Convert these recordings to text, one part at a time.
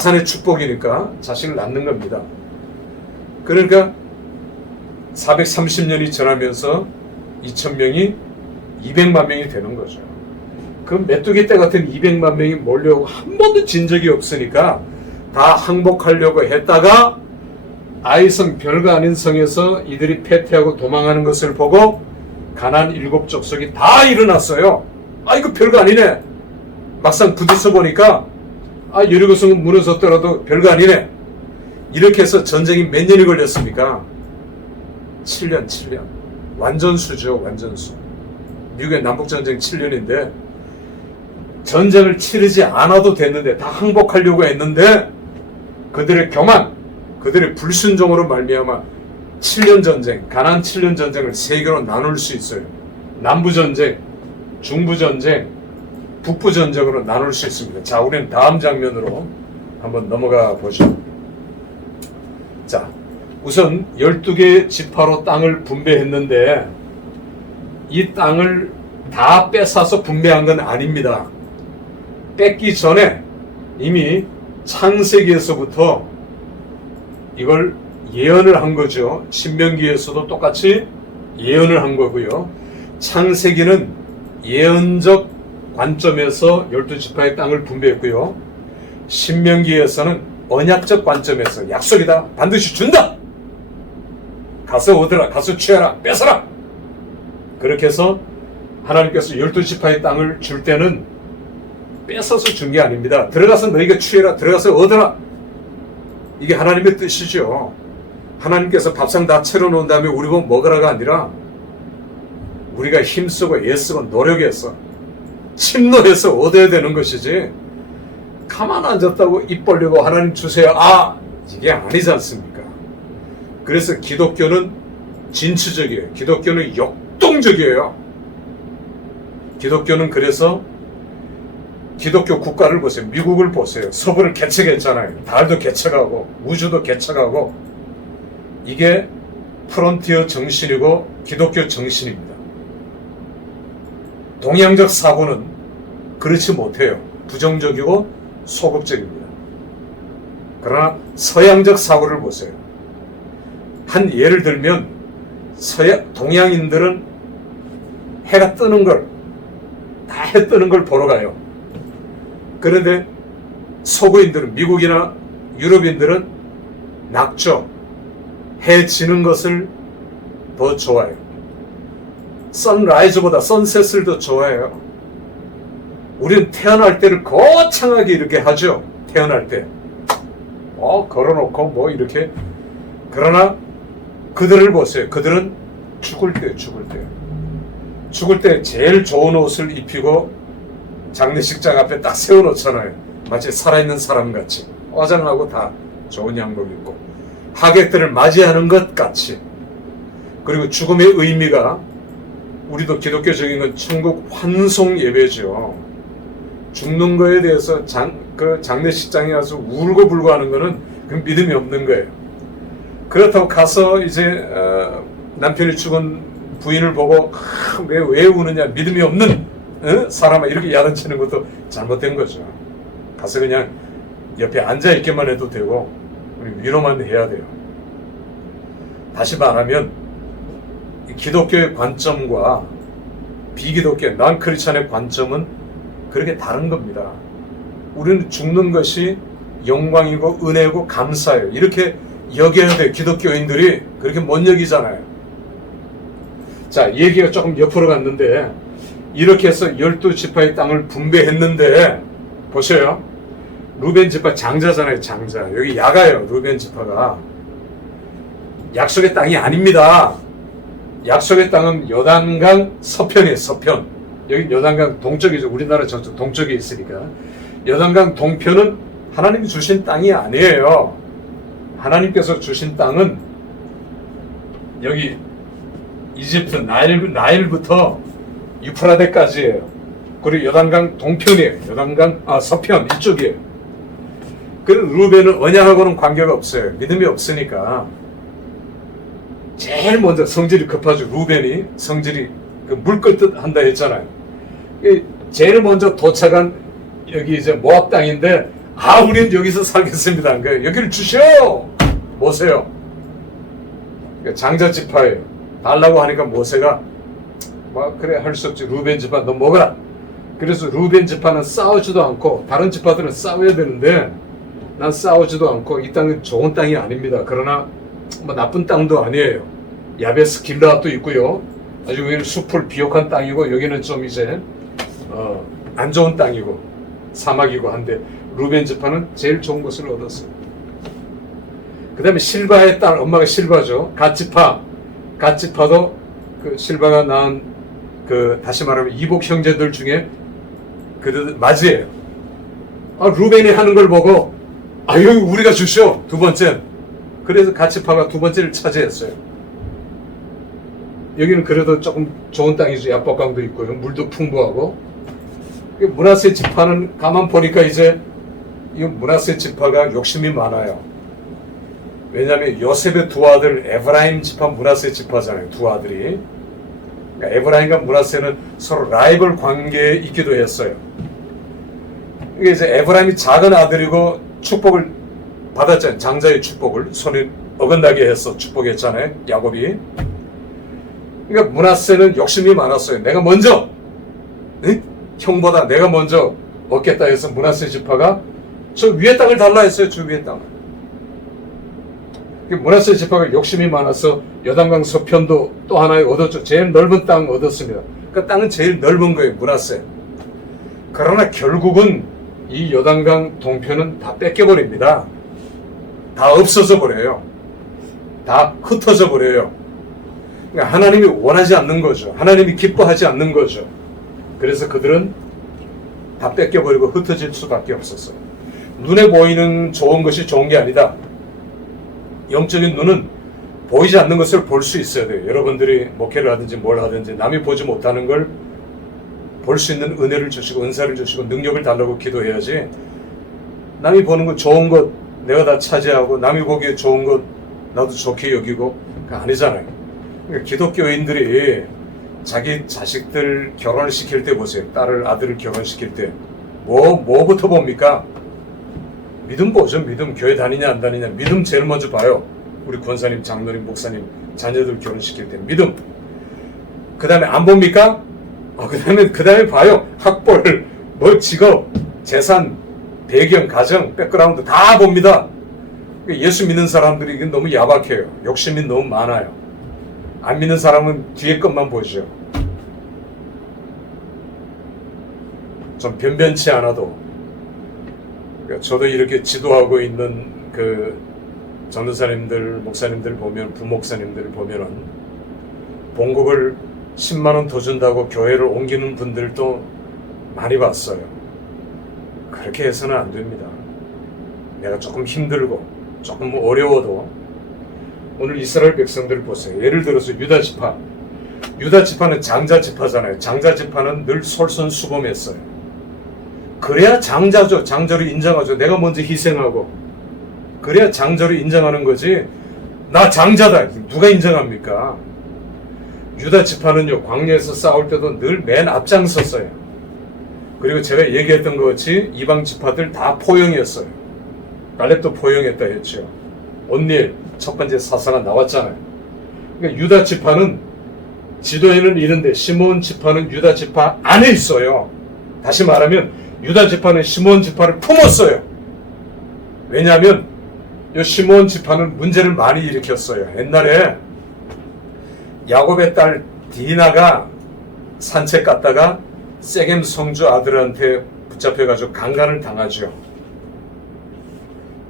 자산의 축복이니까 자식을 낳는 겁니다. 그러니까 430년이 지나면서 2000명이 200만 명이 되는 거죠. 그 메뚜기 떼 같은 200만 명이 몰려오고 한 번도 진 적이 없으니까 다 항복하려고 했다가 아이성 별거 아닌 성에서 이들이 패퇴하고 도망하는 것을 보고 가나안 7족속이 다 일어났어요. 아, 이거 별거 아니네. 막상 부딪혀 보니까 아, 여리고성은 무너졌더라도 별거 아니네. 이렇게 해서 전쟁이 몇 년이 걸렸습니까? 7년. 완전수죠, 완전수. 미국의 남북전쟁 7년인데 전쟁을 치르지 않아도 됐는데 다 항복하려고 했는데 그들의 교만, 그들의 불순종으로 말미암아 7년 전쟁, 가나안 7년 전쟁을 세 개로 나눌 수 있어요. 남부전쟁, 중부전쟁, 북부전쟁으로 나눌 수 있습니다. 자, 우리는 다음 장면으로 한번 넘어가 보죠. 자, 우선 12개의 지파로 땅을 분배했는데 이 땅을 다 뺏어서 분배한 건 아닙니다. 뺏기 전에 이미 창세기에서부터 이걸 예언을 한 거죠. 신명기에서도 똑같이 예언을 한 거고요. 창세기는 예언적 관점에서 12지파의 땅을 분배했고요. 신명기에서는 언약적 관점에서 약속이다. 반드시 준다. 가서 얻으라. 가서 취하라. 뺏어라. 그렇게 해서 하나님께서 12지파의 땅을 줄 때는 뺏어서 준 게 아닙니다. 들어가서 너희가 취해라. 들어가서 얻어라. 이게 하나님의 뜻이죠. 하나님께서 밥상 다 차려놓은 다음에 우리 보고 먹으라가 아니라 우리가 힘쓰고 애쓰고 노력해서 침노해서 얻어야 되는 것이지 가만 앉았다고 입 벌리고 하나님 주세요. 아, 이게 아니지 않습니까? 그래서 기독교는 진취적이에요. 기독교는 역동적이에요. 기독교는 그래서 기독교 국가를 보세요. 미국을 보세요. 서부를 개척했잖아요. 달도 개척하고 우주도 개척하고 이게 프론티어 정신이고 기독교 정신입니다. 동양적 사고는 그렇지 못해요. 부정적이고 소극적입니다. 그러나 서양적 사고를 보세요. 한 예를 들면 동양인들은 해가 뜨는 걸, 다 해 뜨는 걸 보러 가요. 그런데 서구인들은, 미국이나 유럽인들은 낙조, 해 지는 것을 더 좋아해요. 선라이즈보다 선셋을 더 좋아해요. 우리는 태어날 때를 거창하게 이렇게 하죠. 태어날 때. 걸어놓고 뭐 이렇게. 그러나 그들을 보세요. 그들은 죽을 때. 죽을 때 제일 좋은 옷을 입히고 장례식장 앞에 딱 세워놓잖아요. 마치 살아있는 사람같이. 화장하고 다 좋은 양복 입고. 하객들을 맞이하는 것 같이. 그리고 죽음의 의미가 우리도 기독교적인 건 천국 환송 예배죠. 죽는 거에 대해서 장례식장에 가서 울고불고 하는 거는 그건 믿음이 없는 거예요. 그렇다고 가서 이제 남편이 죽은 부인을 보고 왜 우느냐, 믿음이 없는 사람아, 이렇게 야단치는 것도 잘못된 거죠. 가서 그냥 옆에 앉아있기만 해도 되고 우리 위로만 해야 돼요. 다시 말하면 기독교의 관점과 비기독교, non-크리스천의 관점은 그렇게 다른 겁니다. 우리는 죽는 것이 영광이고 은혜고 감사예요. 이렇게 여겨야 돼요. 기독교인들이 그렇게 못 여기잖아요. 자, 얘기가 조금 옆으로 갔는데 이렇게 해서 12지파의 땅을 분배했는데 보세요. 루벤 지파 장자잖아요. 장자. 여기 야가예요. 루벤 지파가. 약속의 땅이 아닙니다. 약속의 땅은 요단강 서편이에요. 서편. 여기 요단강 동쪽이죠. 우리나라 저쪽 동쪽에 있으니까. 요단강 동편은 하나님이 주신 땅이 아니에요. 하나님께서 주신 땅은 여기 이집트 나일부터 유프라데까지예요. 그리고 요단강 동편이에요. 서편 이쪽이에요. 그래서 루벤은 언약하고는 관계가 없어요. 믿음이 없으니까. 제일 먼저 성질이 급하죠. 루벤이 성질이 물 끓듯 한다 했잖아요. 제일 먼저 도착한 여기 이제 모압 땅인데 우리는 여기서 살겠습니다. 그러니까 여기를 주시오. 모세요. 그러니까 장자 지파예요. 달라고 하니까 모세가 그래 할 수 없지. 루벤 지파 너 먹어라. 그래서 루벤 지파는 싸우지도 않고 다른 지파들은 싸워야 되는데 난 싸우지도 않고 이 땅은 좋은 땅이 아닙니다. 그러나 나쁜 땅도 아니에요. 야베스 길라앗도 있고요. 아주 여기는 숲을 비옥한 땅이고 여기는 좀 이제 안 좋은 땅이고 사막이고 한데 루벤 지파는 제일 좋은 것을 얻었어요. 그 다음에 실바의 딸, 엄마가 실바죠. 갓지파도 그 실바가 낳은 다시 말하면 이복 형제들 중에 그들 맞이에요. 루벤이 하는 걸 보고 여기 우리가 주시오. 두 번째. 그래서 갓지파가 두 번째를 차지했어요. 여기는 그래도 조금 좋은 땅이죠. 야복강도 있고요. 물도 풍부하고. 므낫세 지파는 가만 보니까 이제 이 므낫세 지파가 욕심이 많아요. 왜냐하면 요셉의 두 아들 에브라임 지파, 므낫세 지파잖아요. 두 아들이. 그러니까 에브라임과 므낫세는 서로 라이벌 관계에 있기도 했어요. 이게 이제 에브라임이 작은 아들이고 축복을 받았잖아요. 장자의 축복을 손에 어긋나게 해서 축복했잖아요. 야곱이. 그러니까 므낫세는 욕심이 많았어요. 내가 먼저 형보다 내가 먼저 얻겠다 해서 므낫세 지파가 저 위에 땅을 달라 했어요. 저 위에 땅을. 므낫세 지파가 욕심이 많아서 요단강 서편도 또 하나에 얻었죠. 제일 넓은 땅 얻었습니다. 그러니까 땅은 제일 넓은 거예요. 므낫세. 그러나 결국은 이 요단강 동편은 다 뺏겨버립니다. 다 없어져 버려요. 다 흩어져 버려요. 그러니까 하나님이 원하지 않는 거죠. 하나님이 기뻐하지 않는 거죠. 그래서 그들은 다 뺏겨버리고 흩어질 수밖에 없었어요. 눈에 보이는 좋은 것이 좋은 게 아니다. 영적인 눈은 보이지 않는 것을 볼 수 있어야 돼요. 여러분들이 목회를 하든지 뭘 하든지 남이 보지 못하는 걸 볼 수 있는 은혜를 주시고 은사를 주시고 능력을 달라고 기도해야지, 남이 보는 것 좋은 것 내가 다 차지하고 남이 보기에 좋은 것 나도 좋게 여기고 그거 아니잖아요. 그러니까 기독교인들이 자기 자식들 결혼을 시킬 때 보세요. 딸을 아들을 결혼시킬 때 뭐부터 봅니까? 믿음 보죠. 믿음. 교회 다니냐 안 다니냐 믿음 제일 먼저 봐요. 우리 권사님, 장로님, 목사님 자녀들 결혼시킬 때 믿음. 그 다음에 안 봅니까? 그 다음에 봐요. 학벌, 직업, 재산, 배경, 가정, 백그라운드 다 봅니다. 예수 믿는 사람들이 이게 너무 야박해요. 욕심이 너무 많아요. 안 믿는 사람은 뒤에 것만 보죠. 좀 변변치 않아도. 저도 이렇게 지도하고 있는 그 전도사님들, 목사님들 보면, 부목사님들 보면은 봉급을 10만원 더 준다고 교회를 옮기는 분들도 많이 봤어요. 그렇게 해서는 안 됩니다. 내가 조금 힘들고 조금 어려워도 오늘 이스라엘 백성들을 보세요. 예를 들어서 유다 지파. 유다 지파는 장자 지파잖아요. 장자 지파는 늘 솔선수범했어요. 그래야 장자죠. 장자를 인정하죠. 내가 먼저 희생하고 그래야 장자를 인정하는 거지. 나 장자다. 누가 인정합니까? 유다 지파는요, 광야에서 싸울 때도 늘 맨 앞장섰어요. 그리고 제가 얘기했던 것 같이 이방 지파들 다 포용이었어요. 갈렙도 포용했다 했죠. 온닐 첫 번째 사사가 나왔잖아요. 그러니까 유다 지파는 지도에는 이런데 시므온 지파는 유다 지파 안에 있어요. 다시 말하면 유다 지파는 시므온 지파를 품었어요. 왜냐하면 이 시므온 지파는 문제를 많이 일으켰어요. 옛날에 야곱의 딸 디나가 산책 갔다가 세겜 성주 아들한테 붙잡혀가지고 강간을 당하죠.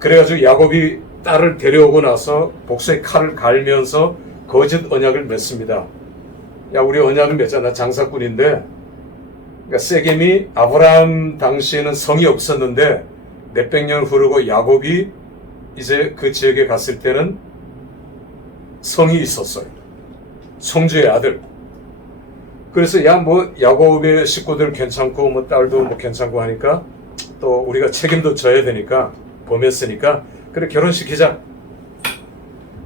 그래가지고 야곱이 딸을 데려오고 나서 복수의 칼을 갈면서 거짓 언약을 맺습니다. 야, 우리 언약을 맺자. 나 장사꾼인데. 그러니까 세겜이 아브라함 당시에는 성이 없었는데 몇백 년 흐르고 야곱이 이제 그 지역에 갔을 때는 성이 있었어요. 성주의 아들. 그래서 야곱의 식구들 괜찮고 딸도 괜찮고 하니까 또 우리가 책임도 져야 되니까 범했으니까 그래 결혼시키자.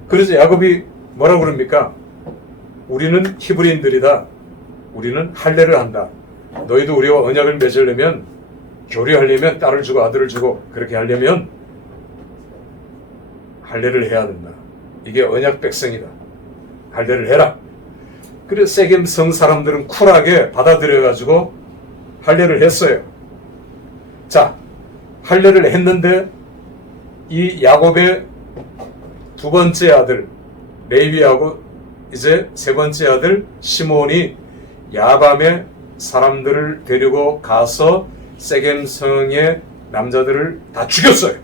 그래서 야곱이 뭐라고 그럽니까? 우리는 히브리인들이다. 우리는 할례를 한다. 너희도 우리와 언약을 맺으려면 교류하려면 딸을 주고 아들을 주고 그렇게 하려면 할례를 해야 된다. 이게 언약 백성이다. 할례를 해라. 그래서 세겜 성 사람들은 쿨하게 받아들여가지고 할례를 했어요. 자, 할례를 했는데 이 야곱의 두 번째 아들 레위하고 이제 세 번째 아들 시몬이 야밤에 사람들을 데리고 가서 세겜 성의 남자들을 다 죽였어요.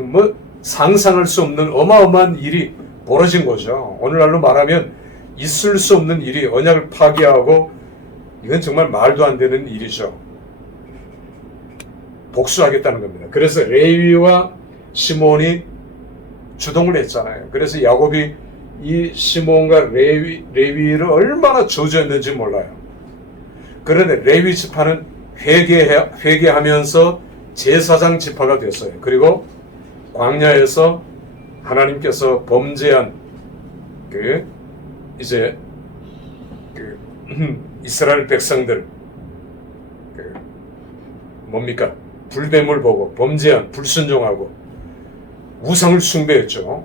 뭐 상상할 수 없는 어마어마한 일이 벌어진 거죠. 오늘날로 말하면 있을 수 없는 일이 언약을 파괴하고 이건 정말 말도 안 되는 일이죠. 복수하겠다는 겁니다. 그래서 레위와 시몬이 주동을 했잖아요. 그래서 야곱이 이 시몬과 레위를 얼마나 저주했는지 몰라요. 그런데 레위 지파는 회개하면서 제사장 지파가 됐어요. 그리고 광야에서 하나님께서 범죄한 이스라엘 백성들 뭡니까? 불뱀을 보고 범죄한 불순종하고 우상을 숭배했죠.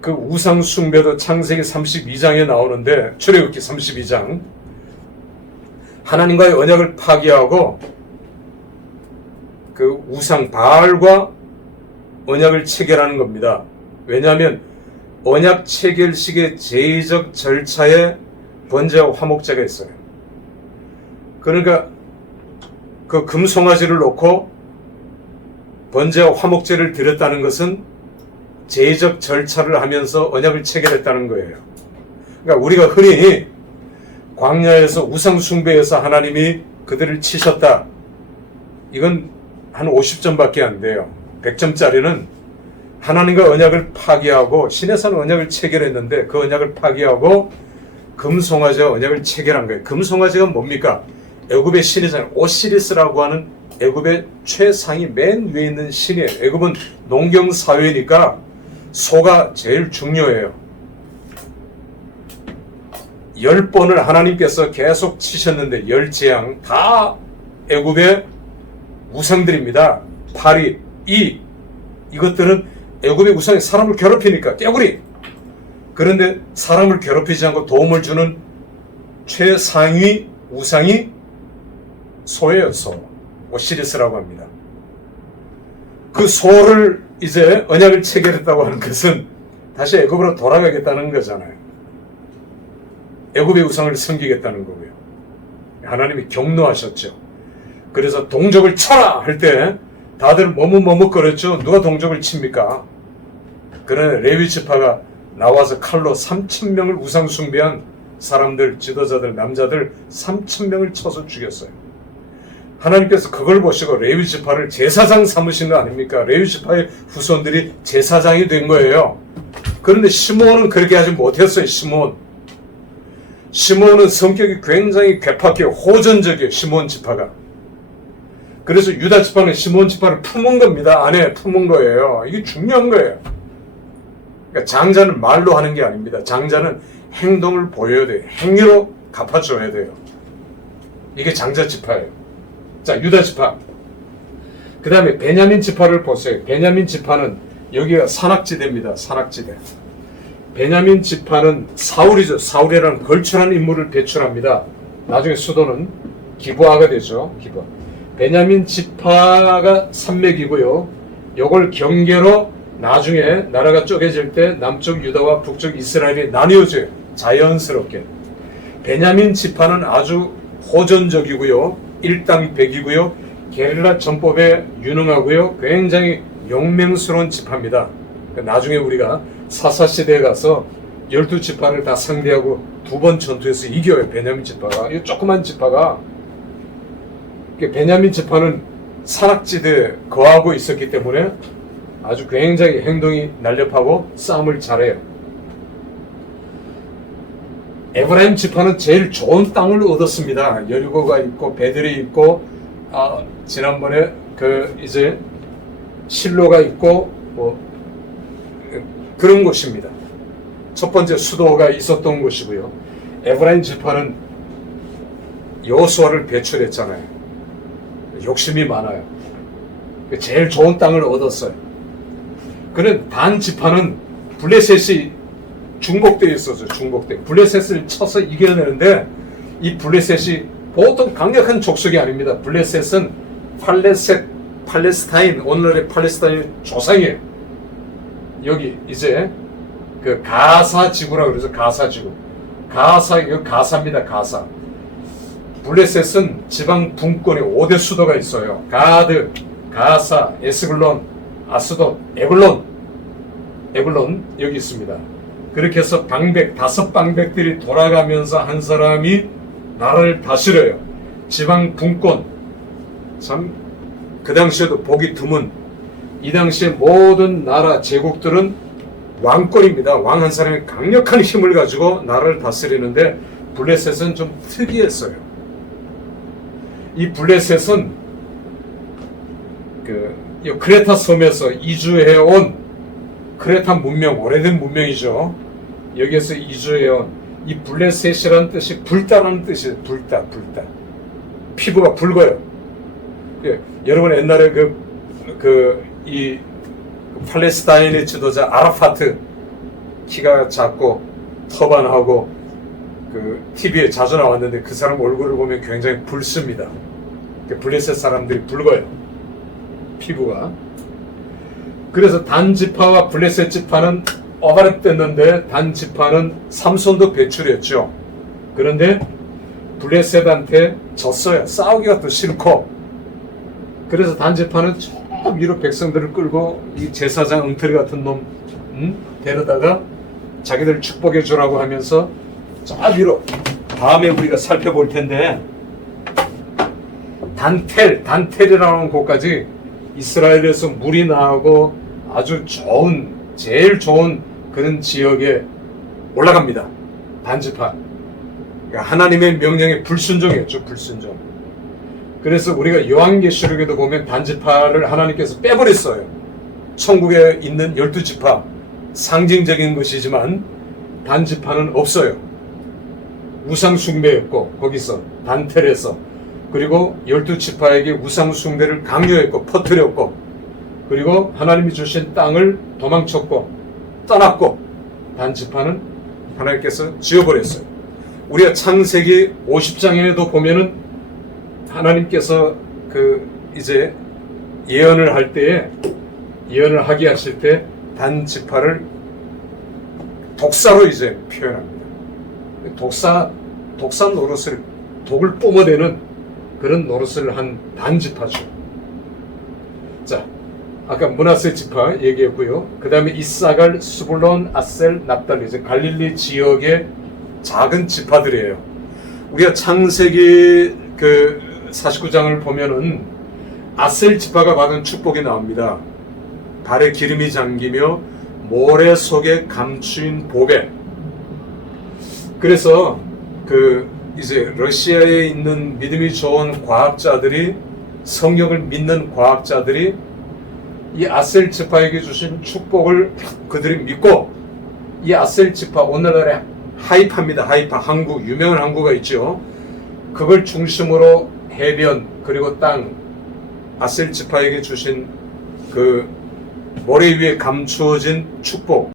그 우상 숭배도 창세기 32장에 나오는데 출애굽기 32장 하나님과의 언약을 파기하고 그 우상 바알과 언약을 체결하는 겁니다. 왜냐하면 언약 체결식의 제의적 절차에 번제와 화목제가 있어요. 그러니까 그 금송아지를 놓고 번제와 화목제를 드렸다는 것은 제의적 절차를 하면서 언약을 체결했다는 거예요. 그러니까 우리가 흔히 광야에서 우상 숭배해서 하나님이 그들을 치셨다. 이건 한 50점밖에 안 돼요. 100점짜리는 하나님과 언약을 파기하고 시내산 언약을 체결했는데 그 언약을 파기하고 금송아지와 언약을 체결한 거예요. 금송아지가 뭡니까? 애굽의 신이잖아요. 오시리스라고 하는 애굽의 최상위 맨 위에 있는 신이에요. 애굽은 농경 사회니까 소가 제일 중요해요. 10번을 하나님께서 계속 치셨는데 10재앙 다 애굽의 우상들입니다. 파리, 이것들은 애굽의 우상이 사람을 괴롭히니까 떼구리. 그런데 사람을 괴롭히지 않고 도움을 주는 최상위 우상이 소예요. 소. 오시리스라고 합니다. 그 소를 이제 언약을 체결했다고 하는 것은 다시 애굽으로 돌아가겠다는 거잖아요. 애굽의 우상을 섬기겠다는 거고요. 하나님이 경노하셨죠. 그래서 동족을 쳐라 할 때 다들 머뭇머뭇거렸죠. 누가 동족을 칩니까? 그러나 레위 지파가 나와서 칼로 3,000명을 우상 숭배한 사람들, 지도자들, 남자들 3,000명을 쳐서 죽였어요. 하나님께서 그걸 보시고 레위 지파를 제사장 삼으신 거 아닙니까? 레위 지파의 후손들이 제사장이 된 거예요. 그런데 시몬은 그렇게 하지 못했어요. 시몬은 성격이 굉장히 괴팍해요. 호전적이에요. 시몬 지파가. 그래서 유다 지파는 시몬 지파를 품은 겁니다. 안에 품은 거예요. 이게 중요한 거예요. 그러니까 장자는 말로 하는 게 아닙니다. 장자는 행동을 보여야 돼요. 행위로 갚아줘야 돼요. 이게 장자 지파예요. 자, 유다 지파. 그 다음에 베냐민 지파를 보세요. 베냐민 지파는 여기가 산악지대입니다. 산악지대. 베냐민 지파는 사울이죠. 사울이라는 걸출한 인물을 배출합니다. 나중에 수도는 기브아가 되죠. 기브아. 베냐민 지파가 산맥이고요. 요걸 경계로 나중에 나라가 쪼개질 때 남쪽 유다와 북쪽 이스라엘이 나뉘어져요. 자연스럽게. 베냐민 지파는 아주 호전적이고요. 일당백이고요. 게릴라 전법에 유능하고요. 굉장히 용맹스러운 지파입니다. 나중에 우리가 사사시대에 가서 12지파를 다 상대하고 2번 전투에서 이겨요. 베냐민 지파가. 이 조그만 지파가. 베냐민 지파는 산악지대에 거하고 있었기 때문에 아주 굉장히 행동이 날렵하고 싸움을 잘해요. 에브라임 지파는 제일 좋은 땅을 얻었습니다. 여리고가 있고 베들이 있고 지난번에 이제 실로가 있고 그런 곳입니다. 첫 번째 수도가 있었던 곳이고요. 에브라임 지파는 여호수아를 배출했잖아요. 욕심이 많아요. 제일 좋은 땅을 얻었어요. 그는 단 지파는 블레셋이 중복되어 있었죠. 중복돼. 블레셋을 쳐서 이겨내는데 이 블레셋이 보통 강력한 족속이 아닙니다. 블레셋은 팔레스타인, 오늘날의 팔레스타인 조상이에요. 여기 이제 그 가사 지구라고 그러죠. 가사 지구. 이거 가사입니다. 가사. 블레셋은 지방 분권에 5대 수도가 있어요. 가드, 가사, 에스글론, 아스돗, 에글론 여기 있습니다. 그렇게 해서 다섯 방백들이 돌아가면서 한 사람이 나라를 다스려요. 지방 분권. 참 그 당시에도 보기 드문, 이 당시에 모든 나라 제국들은 왕권입니다. 왕 한 사람이 강력한 힘을 가지고 나라를 다스리는데 블레셋은 좀 특이했어요. 이 블레셋은 크레타 섬에서 이주해온 크레타 문명, 오래된 문명이죠. 여기에서 이주해온 이 블레셋이라는 뜻이 불다라는 뜻이에요. 불다. 피부가 붉어요. 여러분 옛날에 이 팔레스타인의 지도자 아라파트, 키가 작고 터반하고 TV에 자주 나왔는데 그 사람 얼굴을 보면 굉장히 붉습니다. 블레셋 사람들이 붉어요. 피부가. 그래서 단 지파와 블레셋 지파는 어바랩됐는데 단 지파는 삼손도 배출했죠. 그런데 블레셋한테 졌어요. 싸우기가 또 싫고. 그래서 단 지파는 저 위로 백성들을 끌고 이 제사장 엉터리 같은 놈 데려다가 자기들 축복해 주라고 하면서 저 위로, 다음에 우리가 살펴볼 텐데, 단텔이라는 곳까지 이스라엘에서 물이 나오고 아주 제일 좋은 그런 지역에 올라갑니다. 단지파. 그러니까 하나님의 명령에 불순종했죠. 불순종. 그래서 우리가 요한계시록에도 보면 단지파를 하나님께서 빼버렸어요. 천국에 있는 12지파, 상징적인 것이지만 단지파는 없어요. 우상 숭배였고, 거기서 단텔에서, 그리고 12지파에게 우상 숭배를 강요했고 퍼뜨렸고, 그리고 하나님이 주신 땅을 도망쳤고 떠났고, 단지파는 하나님께서 지어버렸어요. 우리가 창세기 50장에도 보면은 하나님께서 이제 예언을 하게 하실 때 단지파를 독사로 이제 표현합니다. 독사 노릇을, 독을 뿜어대는 그런 노릇을 한 단지파죠. 자, 아까 므낫세 지파 얘기했고요. 그 다음에 이사갈, 스불론, 아셀, 납달리, 이제 갈릴리 지역의 작은 지파들이에요. 우리가 창세기 49장을 보면은 아셀 지파가 받은 축복이 나옵니다. 발에 기름이 잠기며 모래 속에 감추인 보배. 그래서 이제 러시아에 있는 믿음이 좋은 과학자들이, 성경을 믿는 과학자들이 이 아셀 지파에게 주신 축복을 그들이 믿고, 이 아셀 지파, 오늘날의 하이파입니다. 하이파, 항구, 유명한 항구가 있죠. 그걸 중심으로 해변, 그리고 땅, 아셀 지파에게 주신 모래 위에 감추어진 축복,